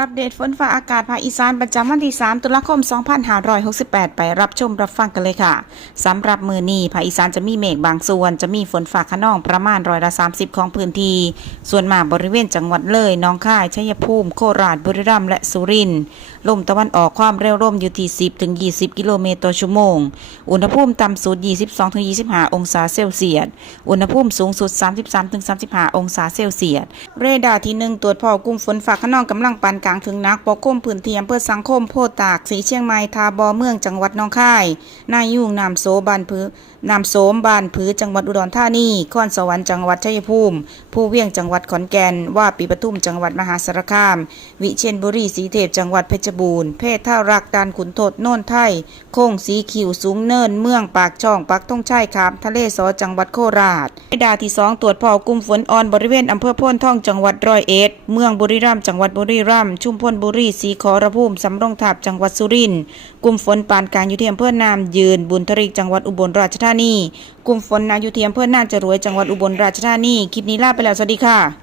อัปเดตฝนฟ้าอากาศภาคอีสานประจำวันที่ 3 ตุลาคม 2568 ไปรับชมรับฟังกันเลยค่ะ สำหรับมือนี้ภาคอีสานจะมีเมฆบางส่วน จะมีฝนฟ้าขนองประมาณร้อยละ 30 ของพื้นที่ ส่วนมากบริเวณจังหวัดเลยน้องค่าย ชัยภูมิ โคราช บุรีรัมย์ และสุรินทร์ ลมตะวันออกความเร็วลมอยู่ที่ 10 ถึง 20 กิโลเมตรต่อชั่วโมง อุณหภูมิต่ำสุด 22 ถึง 25 องศาเซลเซียส อุณหภูมิสูงสุด 33 ถึง 35 องศาเซลเซียส เรดาร์ที่หนึ่งตรวจพบกลุ่มฝนฟ้าขนองกำลังปานกลางถึงนักปกคลุมพื้นที่อำเภอสังคมโพธิ์ตากสีเชียงใหม่ทาบอเมืองจังหวัดหนองคายนายุ่งนามโซบานพือนามโสมบานผือจังหวัดอุดรธานีข้อนสวรรค์จังหวัดชัยภูมิ ผู้เวียงจังหวัดขอนแก่น ว่าปีปทุมจังหวัดมหาสารคาม วิเชียรบุรีสีเทพจังหวัดเพชรบูรณ์ เพศท่ารักดานขุนทดโน่นไทยโค้งสีขิวสูงเนิน เมืองปากช่องปักต้องชัยขาม ทะเลสอจังหวัดโคราชดาที่สองตรวจพบกลุ่มฝนอ่อนบริเวณอำเภอพ้นท่องจังหวัดร้อยเอ็ด เมืองบุรีรัมย์จังหวัดบุรีรัมย์ชุมพลบุรีสีขอระพุ่มสำโรงทาบจังหวัดสุรินทร์กลุ่มฝนปานกลางอยู่ที่อำเภอนามยืน บุญทริกจังหวัดอุบลราชธานี กลุ่มฝนนาอยู่ที่อำเภอน่านจรวยจังหวัดอุบลราชธานี คลิปนี้ลาไปแล้วสวัสดีค่ะ